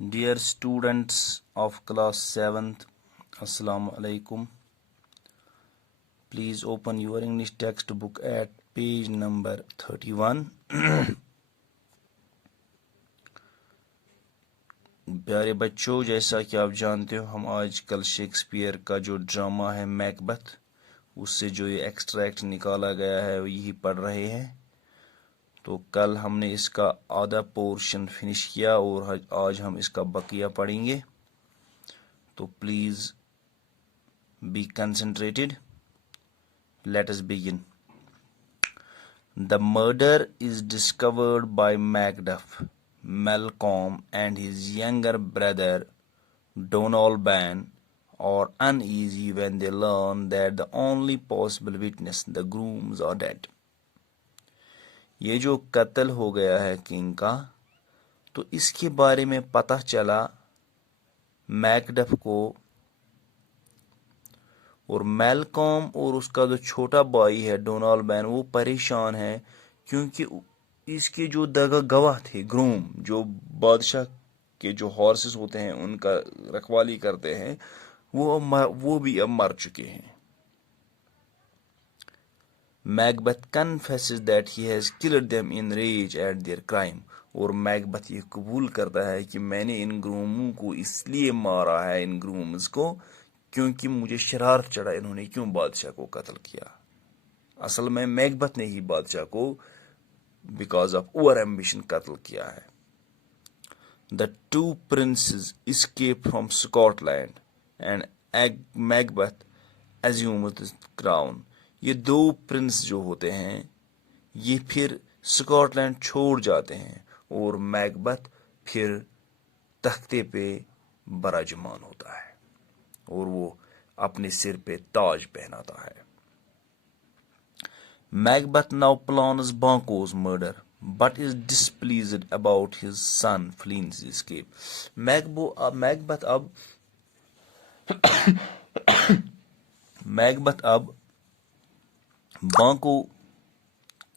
Dear students of class 7th, Assalamu alaikum. Please open your English textbook at page number 31. پیارے بچوں، جیسا کہ آپ جانتے ہو ہم آج کل شیکسپیئر کا جو ڈرامہ ہے میکبتھ، اس سے جو یہ ایکسٹریکٹ نکالا گیا ہے یہی پڑھ رہے ہیں. تو کل ہم نے اس کا آدھا پورشن فنش کیا اور آج ہم اس کا بقیہ پڑھیں گے. تو please be concentrated. Let us begin. The murder is discovered by Macduff, Malcolm and his younger brother Donalbain are uneasy when they learn that the only possible witness, the grooms, are dead. یہ جو قتل ہو گیا ہے king کا، تو اس کے بارے میں پتہ چلا میکڈف کو، اور میلکوم اور اس کا جو چھوٹا بھائی ہے ڈونالبین وہ پریشان ہے، کیونکہ اس کے جو گواہ تھے گروم، جو بادشاہ کے جو ہارسز ہوتے ہیں ان کا رکھوالی کرتے ہیں، وہ بھی اب مر چکے ہیں. میکبتھ confesses that he has killed them in rage at their crime. اور میکبتھ یہ قبول کرتا ہے کہ میں نے ان گروموں کو اس لیے مارا ہے، ان گرومز کو، کیونکہ مجھے شرارت چڑھا انہوں نے کیوں بادشاہ کو قتل کیا. اصل میں میکبتھ نے ہی بادشاہ کو بیکاز آف اوور ایمبیشن قتل کیا ہے. The two princes escape from Scotland and Macbeth assumes the crown. یہ دو پرنس جو ہوتے ہیں یہ پھر اسکاٹ لینڈ چھوڑ جاتے ہیں اور میکبتھ پھر تختے پہ براجمان ہوتا ہے اور وہ اپنے سر پہ تاج پہناتا ہے. Macbeth now plans Banquo's murder but is displeased about his son Flene's escape. میکبتھ اب بانکو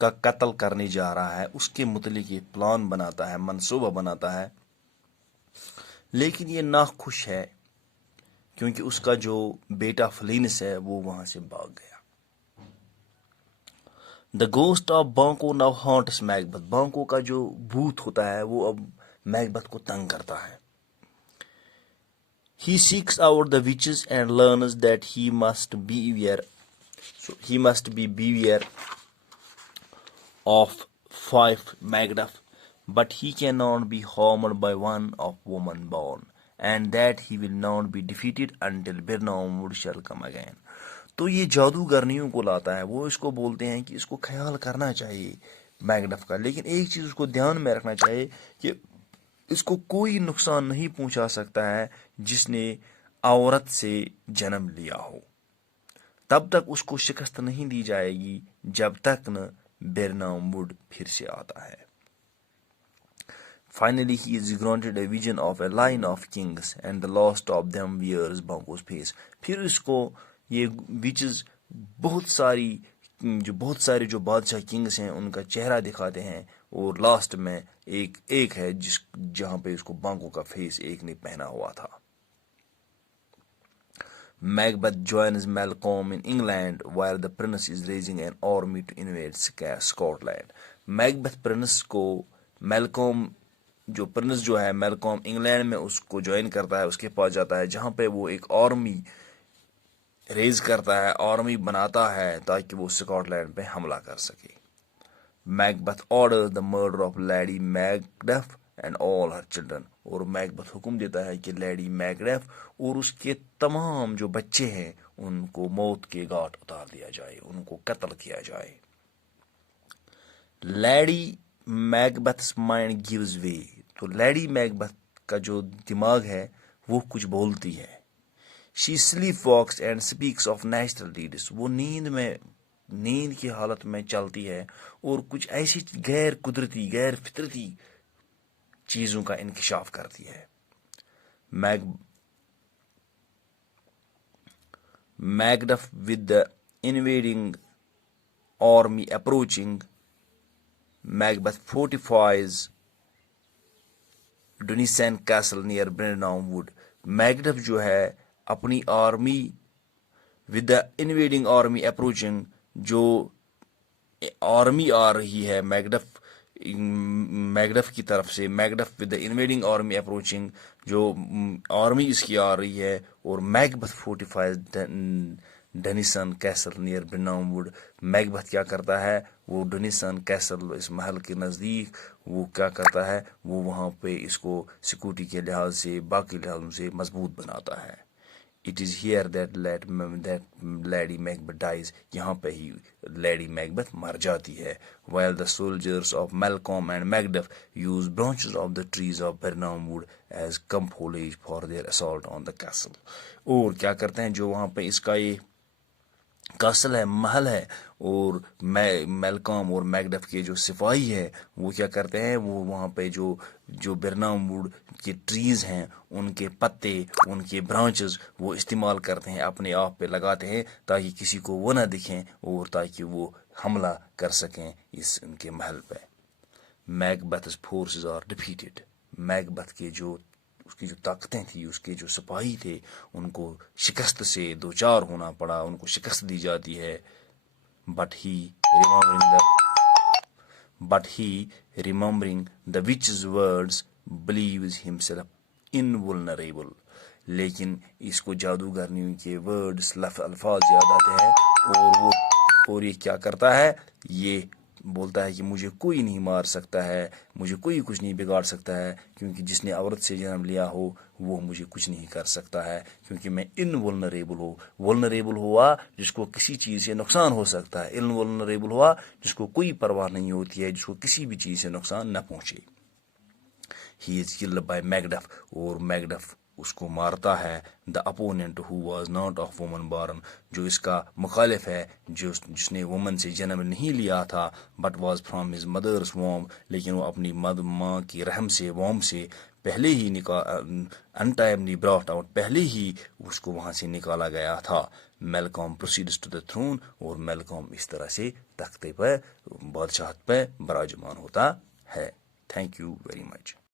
کا قتل کرنے جا رہا ہے، اس کے متعلق یہ پلان بناتا ہے، منصوبہ بناتا ہے، لیکن یہ ناخوش ہے کیونکہ اس کا جو بیٹا فلینس ہے وہ وہاں سے بھاگ گیا. The ghost of Banquo now haunts Macbeth. بانکو کا جو بھوت ہوتا ہے وہ اب میکبتھ کو تنگ کرتا ہے. He seeks out the witches and learns that he must be beware of Fife Macduff, but he cannot be harmed by one of woman born, and that he will not be defeated until Birnamwood shall come again. تو یہ جادوگرنیوں کو لاتا ہے، وہ اس کو بولتے ہیں کہ اس کو خیال کرنا چاہیے میکڈف کا، لیکن ایک چیز اس کو دھیان میں رکھنا چاہیے کہ اس کو کوئی نقصان نہیں پہنچا سکتا ہے جس نے عورت سے جنم لیا ہو. تب تک اس کو شکست نہیں دی جائے گی جب تک نہ برنام ووڈ پھر سے آتا ہے. Finally he is granted a vision of a line of kings and the last of them wears Banquo's face. پھر اس کو یہ وچز بہت سارے جو بادشاہ کنگس ہیں ان کا چہرہ دکھاتے ہیں، اور لاسٹ میں ایک ہے جہاں پہ اس کو بانکو کا فیس ایک نے پہنا ہوا تھا. Macbeth joins Malcolm in England while the prince is raising an army to invade Scotland. Macbeth prince کو میلکوم جو ہے میلکوم انگلینڈ میں اس کو جوائن کرتا ہے، اس کے پاس جاتا ہے جہاں پہ وہ ایک آرمی ریز کرتا ہے، آرمی بناتا ہے تاکہ وہ اسکاٹ لینڈ پہ حملہ کر سکے. Macbeth orders the murder of Lady Macduff and all her children. اور میکبتھ حکم دیتا ہے کہ لیڈی میکڈف اور اس کے تمام جو بچے ہیں ان کو موت کے گھاٹ اتار دیا جائے، ان کو قتل کیا جائے. Lady Macbeth's mind gives way. تو لیڈی میکبتھ کا جو دماغ ہے وہ کچھ بولتی ہے. She sleepwalks and speaks of natural deeds. وہ نیند کی حالت میں چلتی ہے اور کچھ ایسی غیر قدرتی غیر فطرتی چیزوں کا انکشاف کرتی ہے. Macduff with the invading army approaching, Macbeth fortifies Dunsinane castle near Birnam wood. Macduff جو ہے اپنی army with the invading army approaching, جو آرمی آ رہی ہے میکڈف کی طرف سے، Macduff with the invading army approaching, جو آرمی اس کی آ رہی ہے، اور Macbeth fortifies Dunsinane castle near Birnam wood. Macbeth کیا کرتا ہے، وہ ڈنیسن کیسل اس محل کے نزدیک وہ کیا کرتا ہے، وہ وہاں پہ اس کو سیکورٹی کے لحاظ سے باقی لحاظوں سے مضبوط بناتا ہے. It is here that Lady Macbeth dies. یہاں پہ ہی لیڈی میکبتھ مر جاتی ہے. While the soldiers of Malcolm and Macduff use branches of the trees of Birnam Wood as camouflage for their assault on the castle. اور کیا کرتے ہیں، جو وہاں پہ اس کا یہ کاسل ہے، محل ہے، اور میلکام اور میکڈف کے جو سپاہی ہے وہ کیا کرتے ہیں، وہ وہاں پہ جو برنام ووڈ کے ٹریز ہیں، ان کے پتے، ان کے برانچز وہ استعمال کرتے ہیں، اپنے آپ پہ لگاتے ہیں تاکہ کسی کو وہ نہ دکھیں اور تاکہ وہ حملہ کر سکیں ان کے محل پہ. میکبتھ's forces are defeated. میکبتھ کے اس کی جو طاقتیں تھیں، اس کے جو سپاہی تھے، ان کو شکست سے دوچار ہونا پڑا، ان کو شکست دی جاتی ہے. But he remembering the witch's words believes himself invulnerable. لیکن اس کو جادوگرنیوں کے ورڈز الفاظ یاد آتے ہیں، اور یہ کیا کرتا ہے، یہ بولتا ہے کہ مجھے کوئی نہیں مار سکتا ہے، مجھے کوئی کچھ نہیں بگاڑ سکتا ہے، کیونکہ جس نے عورت سے جنم لیا ہو وہ مجھے کچھ نہیں کر سکتا ہے، کیونکہ میں انولنریبل ہوں. ولنریبل ہوا جس کو کسی چیز سے نقصان ہو سکتا ہے، انولنریبل ہوا جس کو کوئی پرواہ نہیں ہوتی ہے، جس کو کسی بھی چیز سے نقصان نہ پہنچے. He is killed by Macduff. اور میکڈف اس کو مارتا ہے. The opponent who was not of woman born. جو اس کا مخالف ہے، جس نے وومن سے جنم نہیں لیا تھا، but was from his mother's womb. لیکن وہ اپنی ماں کی رحم سے، ووم سے پہلے ہی untimely brought out، پہلے ہی اس کو وہاں سے نکالا گیا تھا. میلکام proceeds to the throne. اور میلکام اس طرح سے تختے پر، بادشاہت پہ براجمان ہوتا ہے. Thank you very much.